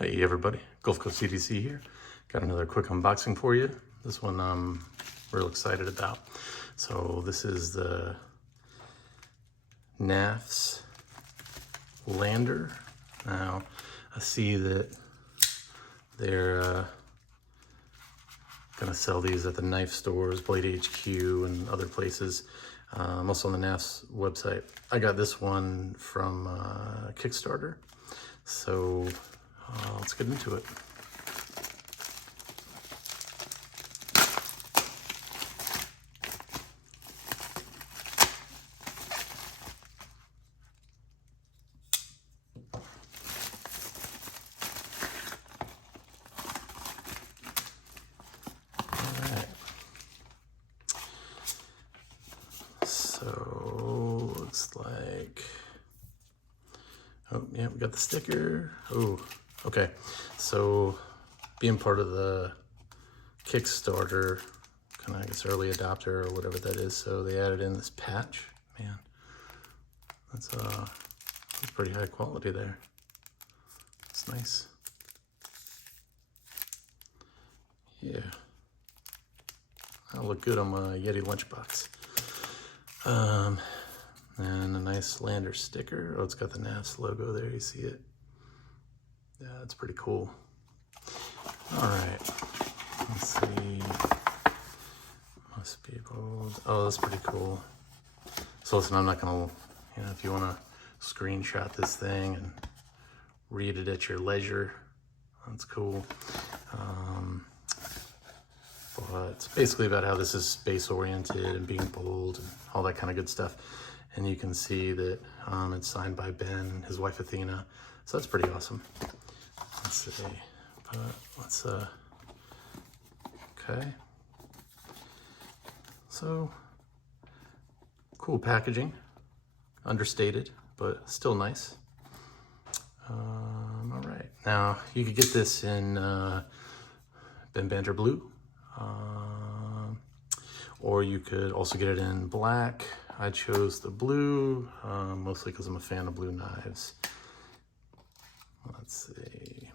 Hey everybody, Gulf Coast CDC here. Got another quick unboxing for you. This one I'm real excited about. So this is the Knafs Lander. Now I see that they're gonna sell these at the knife stores, Blade HQ and other places. Also on the Knafs website. I got this one from Kickstarter. So let's get into it. So looks like, oh yeah, we got the sticker. Oh, okay. So being part of the Kickstarter, kind of I guess early adopter or whatever that is. So they added in this patch. Man, that's pretty high quality there. It's nice. Yeah, that'll look good on my Yeti lunchbox. And a nice Lander sticker. Oh, it's got the Knafs logo there, you see it? Yeah, that's pretty cool. All right, let's see. Must be bold. Oh, that's pretty cool. So listen, I'm not gonna, if you wanna screenshot this thing and read it at your leisure, that's cool. But it's basically about how this is space oriented and being bold and all that kind of good stuff. And you can see that it's signed by Ben and his wife Athena. So that's pretty awesome. Let's see, but let's, okay. So cool packaging, understated, but still nice. All right, now you could get this in Banter Blue. Or you could also get it in black. I chose the blue, mostly because I'm a fan of blue knives. Let's see.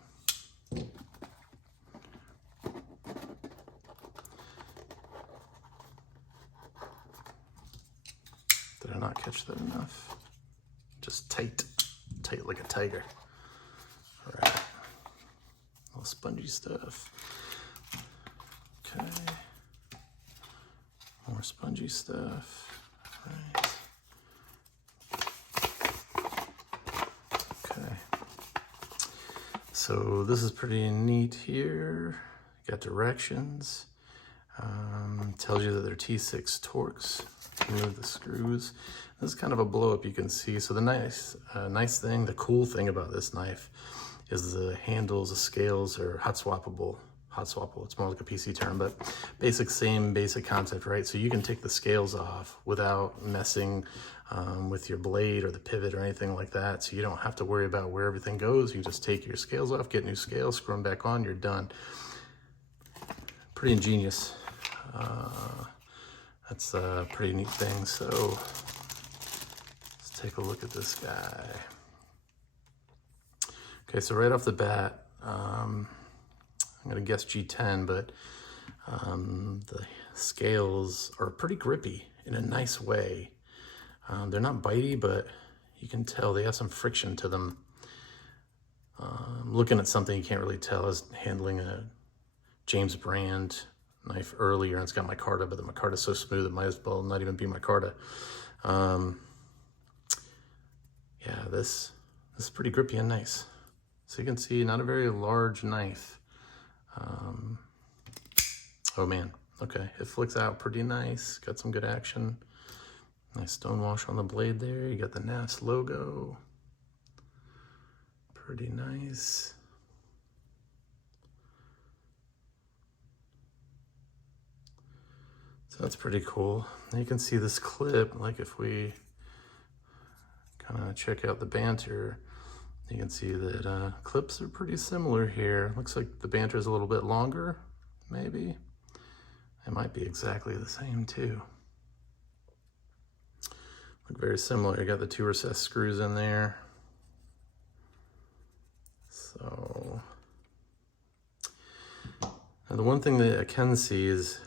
Did I not catch that enough? Just tight like a tiger. All right, little spongy stuff. Okay. More spongy stuff. Right. Okay. So this is pretty neat here. You got directions. Tells you that they're T6 Torx. Remove the screws. This is kind of a blow up, you can see. So the nice thing, the cool thing about this knife is the handles, the scales are hot swappable. It's more like a PC term, but same basic concept, right? So you can take the scales off without messing with your blade or the pivot or anything like that. So you don't have to worry about where everything goes. You just take your scales off, get new scales, screw them back on, you're done. Pretty ingenious. That's a pretty neat thing. So let's take a look at this guy. Okay, so right off the bat, I'm gonna guess G10, but the scales are pretty grippy in a nice way. They're not bitey, but you can tell they have some friction to them. Looking at something you can't really tell. I was handling a James Brand knife earlier, and it's got micarta, but the micarta is so smooth it might as well not even be micarta. Yeah, this is pretty grippy and nice. So you can see, not a very large knife. Oh man, okay, it flicks out pretty nice. Got some good action. Nice stone wash on the blade there. You got the Knafs logo. Pretty nice. So that's pretty cool. And you can see this clip, like if we kind of check out the Banter, you can see that clips are pretty similar here. Looks like the Banter is a little bit longer, maybe. It might be exactly the same too. Look very similar. You got the two recessed screws in there. So And the one thing that I can see is,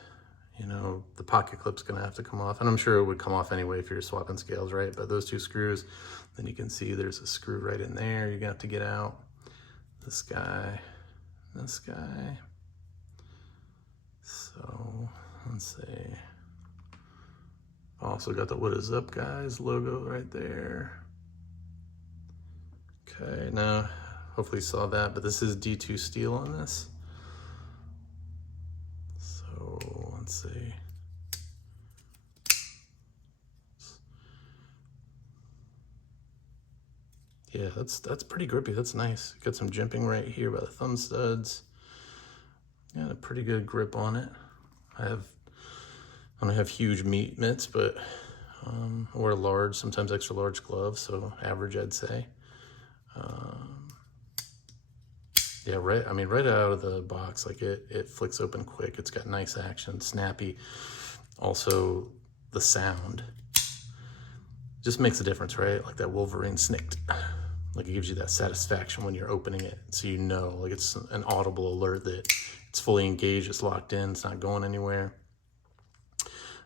you know, the pocket clip's gonna have to come off, and I'm sure it would come off anyway if you're swapping scales, right? But those two screws, then you can see there's a screw right in there. You're gonna have to get out this guy, this guy. So let's see. Also got the What Is Up Guys logo right there. Okay, now hopefully you saw that, but this is D2 steel on this. So let's see. Yeah, that's pretty grippy. That's nice. Got some jimping right here by the thumb studs. Got a pretty good grip on it. I don't have huge meat mitts, but I wear large, sometimes extra large gloves, so average I'd say. Yeah, right. I mean, right out of the box, like it flicks open quick. It's got nice action, snappy. Also, the sound just makes a difference, right? Like that Wolverine snicked. Like it gives you that satisfaction when you're opening it, so you know, like it's an audible alert that it's fully engaged, it's locked in, it's not going anywhere.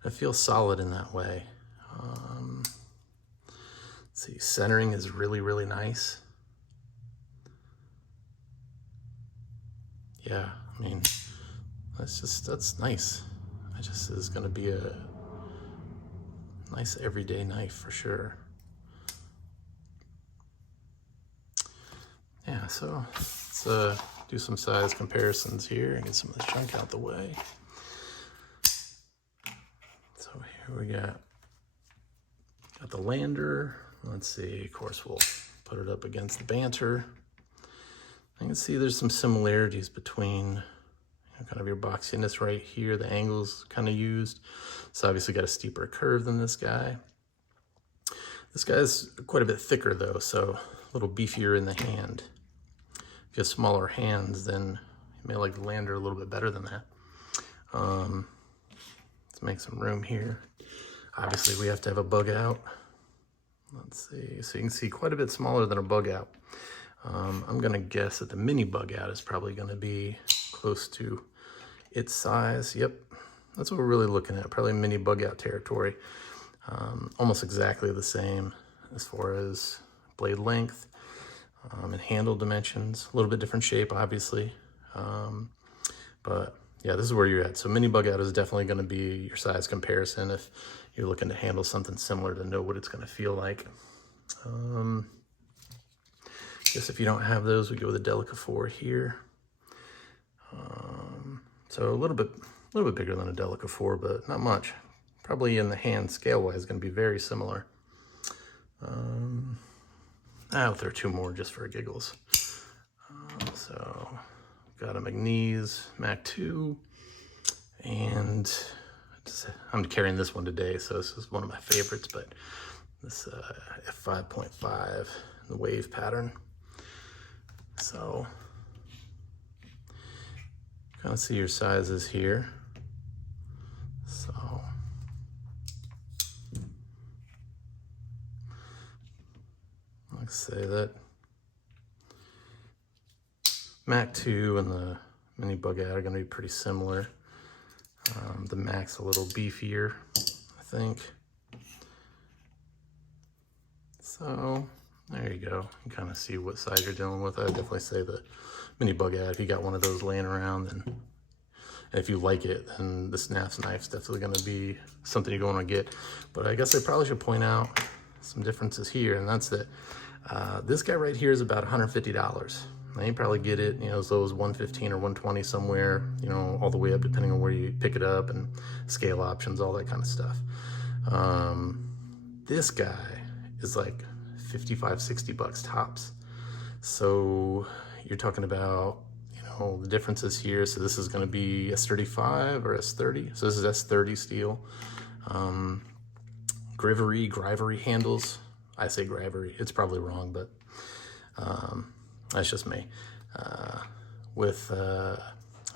I feel solid in that way. Let's see, centering is really, really nice. Yeah, I mean, that's nice. It just is gonna be a nice everyday knife for sure. Yeah, so let's do some size comparisons here and get some of this junk out the way. So here we got the Lander. Let's see, of course we'll put it up against the Banter. I can see there's some similarities between kind of your boxiness right here, the angles kind of used. It's obviously got a steeper curve than this guy. This guy's quite a bit thicker though, so a little beefier in the hand. If you have smaller hands, then you may like the Lander a little bit better than that. Let's make some room here. Obviously we have to have a bug out. Let's see, so you can see quite a bit smaller than a bug out. I'm gonna guess that the mini bug out is probably gonna be close to its size. Yep, that's what we're really looking at, probably mini bug out territory. Almost exactly the same as far as blade length and handle dimensions. A little bit different shape, obviously. But yeah, this is where you're at. So mini bug out is definitely gonna be your size comparison if you're looking to handle something similar to know what it's gonna feel like. Guess if you don't have those, we go with a Delica 4 here. So a little bit bigger than a Delica 4, but not much. Probably in the hand scale-wise, going to be very similar. I'll throw two more just for giggles. So got a McNeese Mac 2, and I'm carrying this one today, so this is one of my favorites. But this F5.5, the wave pattern. So kind of see your sizes here. So let's say that Mac 2 and the mini bug out are going to be pretty similar. The Mac's a little beefier, I think. So there you go. You kind of see what size you're dealing with. I would definitely say the mini bug out, if you got one of those laying around, and if you like it, then this Knafs knife's definitely going to be something you're going to get. But I guess I probably should point out some differences here, and that's that this guy right here is about $150. Now you probably get it, as low as $115 or $120 somewhere, all the way up depending on where you pick it up and scale options, all that kind of stuff. This guy is like $55-$60 tops. So you're talking about, the differences here. So this is going to be S35 or S30. So this is S30 steel. Grivery handles. I say grivery. It's probably wrong, but that's just me. I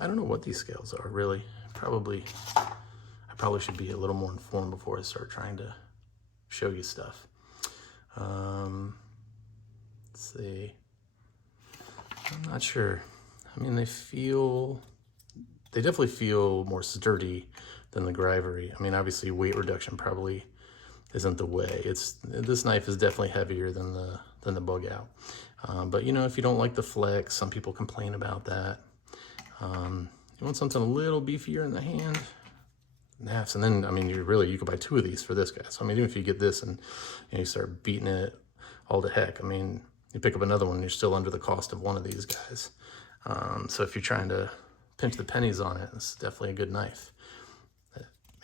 don't know what these scales are really. I probably should be a little more informed before I start trying to show you stuff. Let's see. I'm not sure. I mean, they feel they definitely feel more sturdy than the Grivery. I mean, obviously weight reduction probably isn't the way. This knife is definitely heavier than the Bug Out. But you know, if you don't like the flex, some people complain about that. You want something a little beefier in the hand, Knafs. And then, I mean, you could buy 2 of these for this guy. So I mean, even if you get this and you start beating it all to heck, I mean, you pick up another one, you're still under the cost of one of these guys. So if you're trying to pinch the pennies on it, it's definitely a good knife.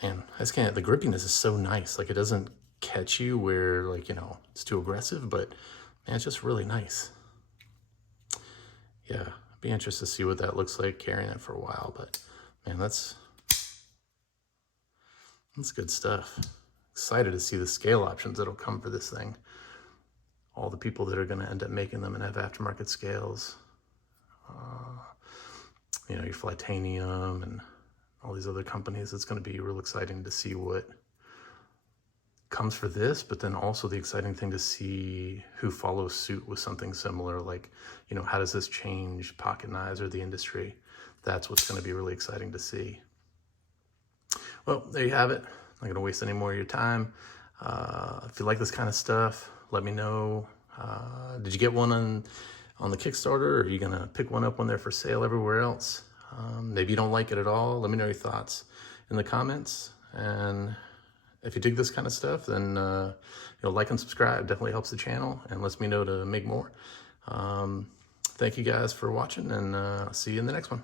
Man, I just can't, the grippiness is so nice. Like, it doesn't catch you where, like, you know, it's too aggressive, but man, it's just really nice. Yeah, I'd be interested to see what that looks like carrying it for a while, but man, that's good stuff. Excited to see the scale options that'll come for this thing. All the people that are going to end up making them and have aftermarket scales. You know, your Flytanium and all these other companies. It's going to be real exciting to see what comes for this, but then also the exciting thing to see who follows suit with something similar. Like, you know, how does this change pocket knives or the industry? That's what's going to be really exciting to see. Well, there you have it. I'm not going to waste any more of your time. If you like this kind of stuff, let me know. Did you get one on the Kickstarter, or are you going to pick one up when they're for sale everywhere else? Maybe you don't like it at all. Let me know your thoughts in the comments. And if you dig this kind of stuff, then you know, like and subscribe. Definitely helps the channel and lets me know to make more. Thank you guys for watching, and see you in the next one.